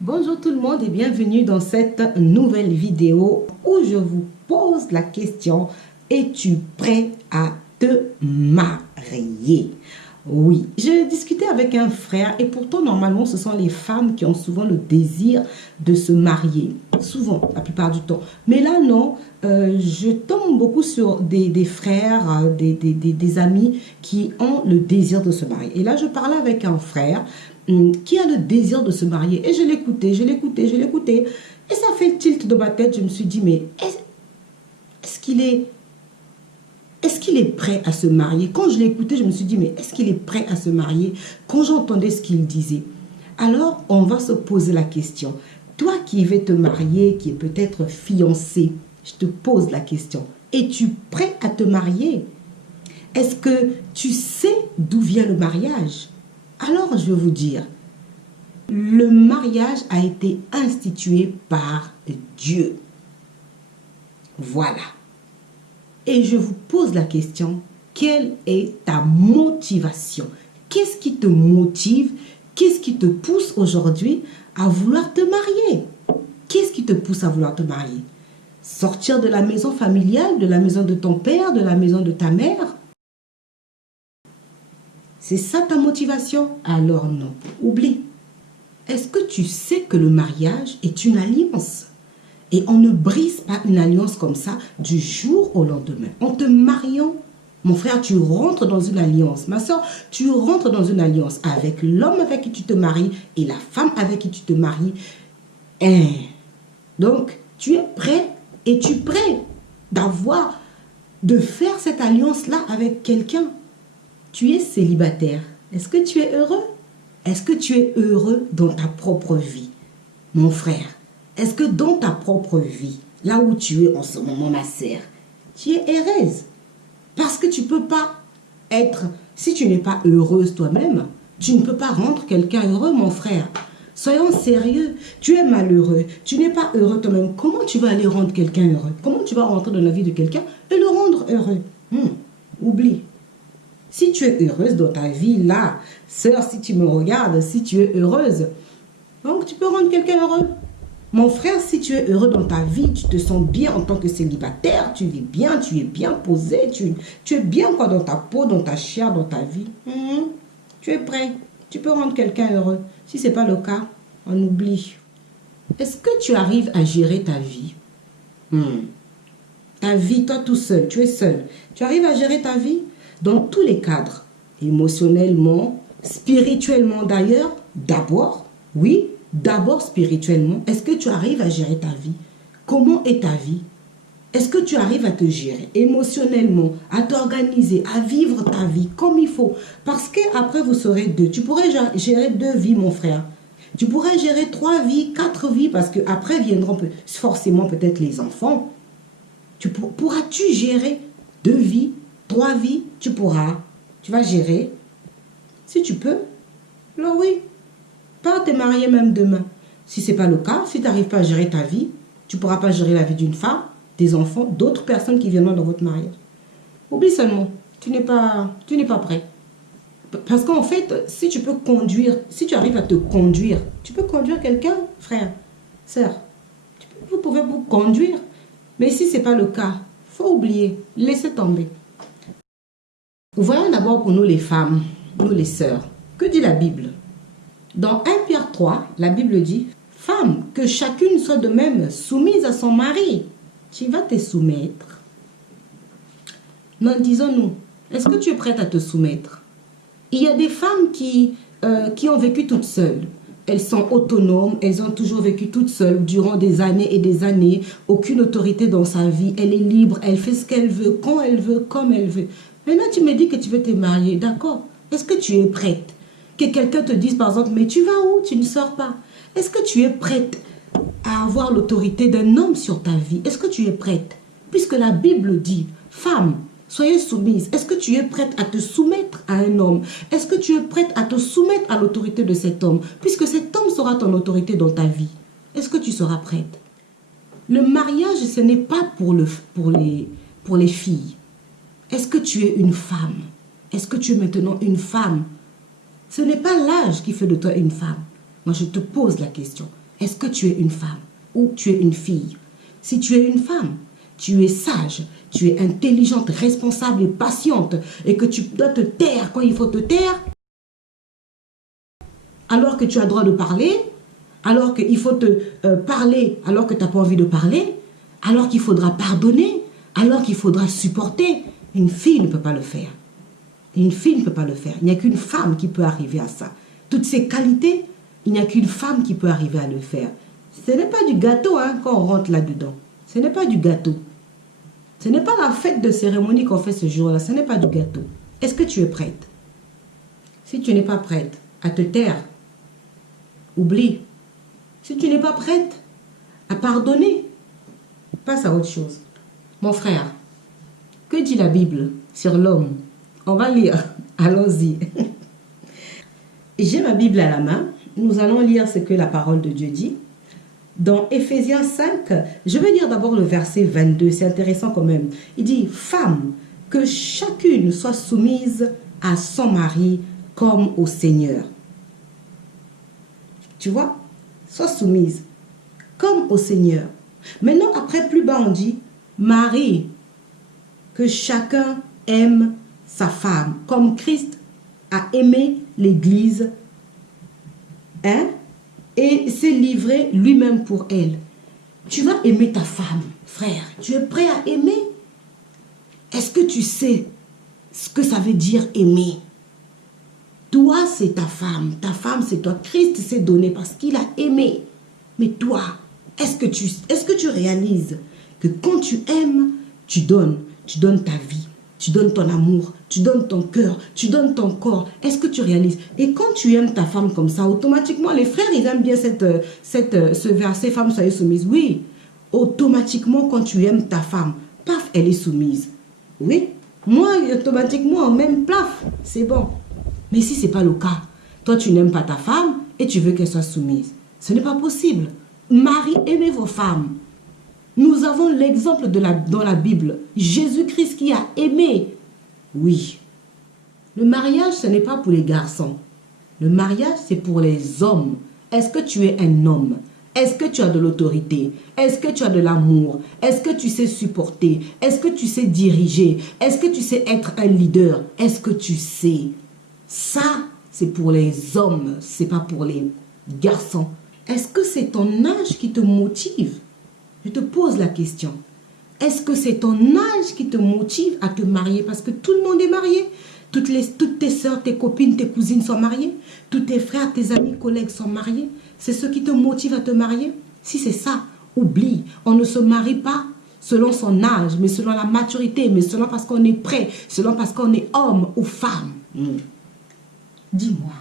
Bonjour tout le monde et bienvenue dans cette nouvelle vidéo où je vous pose la question: es-tu prêt à te marier? Oui, j'ai discuté avec un frère et pourtant normalement ce sont les femmes qui ont souvent le désir de se marier. Souvent, la plupart du temps. Mais là non, je tombe beaucoup sur des frères, des amis qui ont le désir de se marier. Et là je parlais avec un frère qui a le désir de se marier. Et je l'écoutais. Et ça fait le tilt de ma tête. Je me suis dit, mais est-ce qu'il est prêt à se marier? Quand je l'ai écouté, je me suis dit, mais est-ce qu'il est prêt à se marier? Quand j'entendais ce qu'il disait. Alors, on va se poser la question. Toi qui veux te marier, qui est peut-être fiancé, je te pose la question. Es-tu prêt à te marier? Est-ce que tu sais d'où vient le mariage? Alors, je vais vous dire, le mariage a été institué par Dieu. Voilà. Et je vous pose la question, quelle est ta motivation? Qu'est-ce qui te motive? Qu'est-ce qui te pousse aujourd'hui à vouloir te marier? Qu'est-ce qui te pousse à vouloir te marier? Sortir de la maison familiale, de la maison de ton père, de la maison de ta mère? C'est ça ta motivation? Alors non, oublie. Est-ce que tu sais que le mariage est une alliance? Et on ne brise pas une alliance comme ça du jour au lendemain. En te mariant, mon frère, tu rentres dans une alliance. Ma soeur, tu rentres dans une alliance avec l'homme avec qui tu te maries et la femme avec qui tu te maries. Donc, tu es prêt? Es-tu prêt de faire cette alliance-là avec quelqu'un? Tu es célibataire. Est-ce que tu es heureux? Est-ce que tu es heureux dans ta propre vie? Mon frère, est-ce que dans ta propre vie, là où tu es en ce moment, ma sœur, tu es heureuse? Parce que tu ne peux pas être, si tu n'es pas heureuse toi-même, tu ne peux pas rendre quelqu'un heureux, mon frère. Soyons sérieux, tu es malheureux, tu n'es pas heureux toi-même. Comment tu vas aller rendre quelqu'un heureux? Comment tu vas rentrer dans la vie de quelqu'un et le rendre heureux? Oublie. Si tu es heureuse dans ta vie, là, sœur, si tu me regardes, si tu es heureuse, donc tu peux rendre quelqu'un heureux. Mon frère, si tu es heureux dans ta vie, tu te sens bien en tant que célibataire, tu vis bien, tu es bien posé, tu es bien quoi dans ta peau, dans ta chair, dans ta vie. Tu es prêt, tu peux rendre quelqu'un heureux. Si ce n'est pas le cas, on oublie. Est-ce que tu arrives à gérer ta vie? Ta vie, toi tout seul, tu es seul. Tu arrives à gérer ta vie? Dans tous les cadres, émotionnellement, spirituellement d'ailleurs, d'abord, oui, d'abord spirituellement, est-ce que tu arrives à gérer ta vie? Comment est ta vie? Est-ce que tu arrives à te gérer émotionnellement, à t'organiser, à vivre ta vie comme il faut? Parce qu'après vous serez deux. Tu pourrais gérer 2 vies, mon frère. Tu pourrais gérer 3 vies, 4 vies, parce qu'après viendront forcément peut-être les enfants. Pourras-tu gérer 2 vies? 3 vies, tu pourras. Tu vas gérer. Si tu peux, alors oui. Pas te marier même demain. Si ce n'est pas le cas, si tu n'arrives pas à gérer ta vie, tu ne pourras pas gérer la vie d'une femme, des enfants, d'autres personnes qui viendront dans votre mariage. Oublie seulement, tu n'es pas prêt. Parce qu'en fait, si tu peux conduire, si tu arrives à te conduire, tu peux conduire quelqu'un, frère, sœur. Vous pouvez vous conduire. Mais si ce n'est pas le cas, il faut oublier, laissez tomber. Voyons d'abord pour nous les femmes, nous les sœurs. Que dit la Bible? Dans 1 Pierre 3, la Bible dit: femme, que chacune soit de même soumise à son mari. Tu vas te soumettre. Non, disons-nous, est-ce que tu es prête à te soumettre? Il y a des femmes qui ont vécu toutes seules. Elles sont autonomes, elles ont toujours vécu toutes seules durant des années et des années. Aucune autorité dans sa vie. Elle est libre, elle fait ce qu'elle veut, quand elle veut, comme elle veut. Maintenant, tu me dis que tu veux te marier, d'accord? Est-ce que tu es prête? Que quelqu'un te dise par exemple, mais tu vas où? Tu ne sors pas. Est-ce que tu es prête à avoir l'autorité d'un homme sur ta vie? Est-ce que tu es prête? Puisque la Bible dit, femme, soyez soumise. Est-ce que tu es prête à te soumettre à un homme? Est-ce que tu es prête à te soumettre à l'autorité de cet homme? Puisque cet homme sera ton autorité dans ta vie. Est-ce que tu seras prête? Le mariage, ce n'est pas pour les filles. Est-ce que tu es une femme? Est-ce que tu es maintenant une femme? Ce n'est pas l'âge qui fait de toi une femme. Moi, je te pose la question. est-ce que tu es une femme ou tu es une fille? Si tu es une femme, tu es sage, tu es intelligente, responsable et patiente et que tu dois te taire quand il faut te taire, alors que tu as le droit de parler, alors qu'il faut te parler alors que tu n'as pas envie de parler, alors qu'il faudra pardonner, alors qu'il faudra supporter. Une fille ne peut pas le faire. Une fille ne peut pas le faire. Il n'y a qu'une femme qui peut arriver à ça. Toutes ces qualités, il n'y a qu'une femme qui peut arriver à le faire. Ce n'est pas du gâteau quand on rentre là-dedans. Ce n'est pas du gâteau. Ce n'est pas la fête de cérémonie qu'on fait ce jour-là. Ce n'est pas du gâteau. Est-ce que tu es prête? Si tu n'es pas prête à te taire, oublie. Si tu n'es pas prête à pardonner, passe à autre chose. Mon frère, que dit la Bible sur l'homme? On va lire. Allons-y. J'ai ma Bible à la main. Nous allons lire ce que la parole de Dieu dit. Dans Éphésiens 5, je vais lire d'abord le verset 22. C'est intéressant quand même. Il dit, femme, que chacune soit soumise à son mari comme au Seigneur. Tu vois? Sois soumise comme au Seigneur. Maintenant, après, plus bas, on dit, Marie, que chacun aime sa femme, comme Christ a aimé l'Église, et s'est livré lui-même pour elle. Tu vas aimer ta femme, frère. Tu es prêt à aimer? Est-ce que tu sais ce que ça veut dire aimer? Toi, c'est ta femme, c'est toi. Christ s'est donné parce qu'il a aimé. Mais toi, est-ce que tu réalises que quand tu aimes, tu donnes ta vie, tu donnes ton amour, tu donnes ton cœur, tu donnes ton corps. Est-ce que tu réalises? Et quand tu aimes ta femme comme ça, automatiquement, les frères, ils aiment bien ce verset, femme, soyez soumise. Oui, automatiquement, quand tu aimes ta femme, paf, elle est soumise. Oui, moi, automatiquement, même paf, c'est bon. Mais si ce n'est pas le cas, toi, tu n'aimes pas ta femme et tu veux qu'elle soit soumise. Ce n'est pas possible. Marie, aimez vos femmes. Nous avons l'exemple dans la Bible. Jésus-Christ qui a aimé. Oui. Le mariage, ce n'est pas pour les garçons. Le mariage, c'est pour les hommes. Est-ce que tu es un homme? Est-ce que tu as de l'autorité? Est-ce que tu as de l'amour? Est-ce que tu sais supporter? Est-ce que tu sais diriger? Est-ce que tu sais être un leader? Est-ce que tu sais? Ça, c'est pour les hommes, c'est pas pour les garçons. Est-ce que c'est ton âge qui te motive? Je te pose la question. Est-ce que c'est ton âge qui te motive à te marier? Parce que tout le monde est marié. Toutes tes soeurs, tes copines, tes cousines sont mariées. Tous tes frères, tes amis, collègues sont mariés. C'est ce qui te motive à te marier? Si c'est ça, oublie. On ne se marie pas selon son âge, mais selon la maturité, mais selon parce qu'on est prêt, selon parce qu'on est homme ou femme. Dis-moi,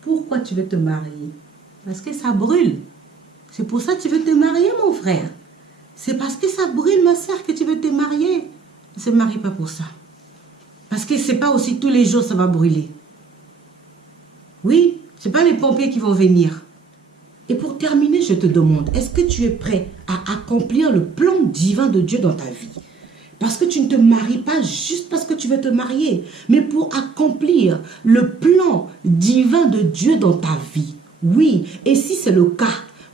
pourquoi tu veux te marier? Parce que ça brûle. C'est pour ça que tu veux te marier, mon frère. C'est parce que ça brûle, ma soeur, que tu veux te marier. Ne se marie pas pour ça. Parce que ce n'est pas aussi tous les jours ça va brûler. Oui, ce n'est pas les pompiers qui vont venir. Et pour terminer, je te demande, est-ce que tu es prêt à accomplir le plan divin de Dieu dans ta vie? Parce que tu ne te maries pas juste parce que tu veux te marier, mais pour accomplir le plan divin de Dieu dans ta vie. Oui, et si c'est le cas,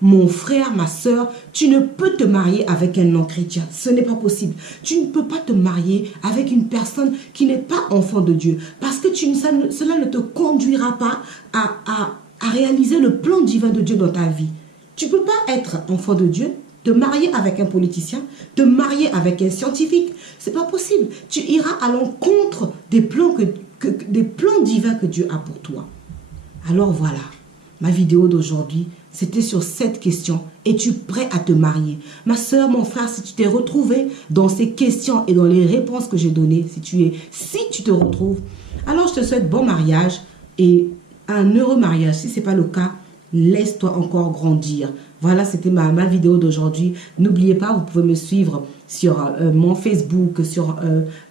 mon frère, ma soeur, tu ne peux te marier avec un non-chrétien. Ce n'est pas possible. Tu ne peux pas te marier avec une personne qui n'est pas enfant de Dieu. Parce que cela ne te conduira pas à réaliser le plan divin de Dieu dans ta vie. Tu ne peux pas être enfant de Dieu, te marier avec un politicien, te marier avec un scientifique. Ce n'est pas possible. Tu iras à l'encontre des plans divins que Dieu a pour toi. Alors voilà, ma vidéo d'aujourd'hui, c'était sur cette question. Es-tu prêt à te marier? Ma soeur, mon frère, si tu t'es retrouvé dans ces questions et dans les réponses que j'ai données, si tu te retrouves, alors je te souhaite bon mariage et un heureux mariage. Si ce n'est pas le cas, laisse-toi encore grandir. Voilà, c'était ma vidéo d'aujourd'hui. N'oubliez pas, vous pouvez me suivre sur mon Facebook, sur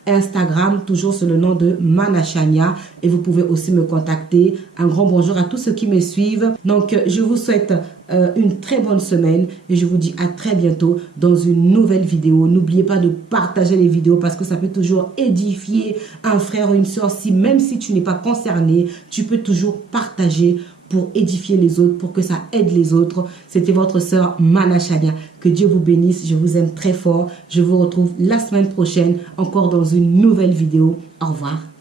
Instagram, toujours sous le nom de Manachania. Et vous pouvez aussi me contacter. Un grand bonjour à tous ceux qui me suivent. Donc, je vous souhaite une très bonne semaine et je vous dis à très bientôt dans une nouvelle vidéo. N'oubliez pas de partager les vidéos parce que ça peut toujours édifier un frère ou une soeur. Même si tu n'es pas concerné, tu peux toujours partager pour édifier les autres, pour que ça aide les autres. C'était votre sœur Mana Chania. Que Dieu vous bénisse. Je vous aime très fort. Je vous retrouve la semaine prochaine, encore dans une nouvelle vidéo. Au revoir.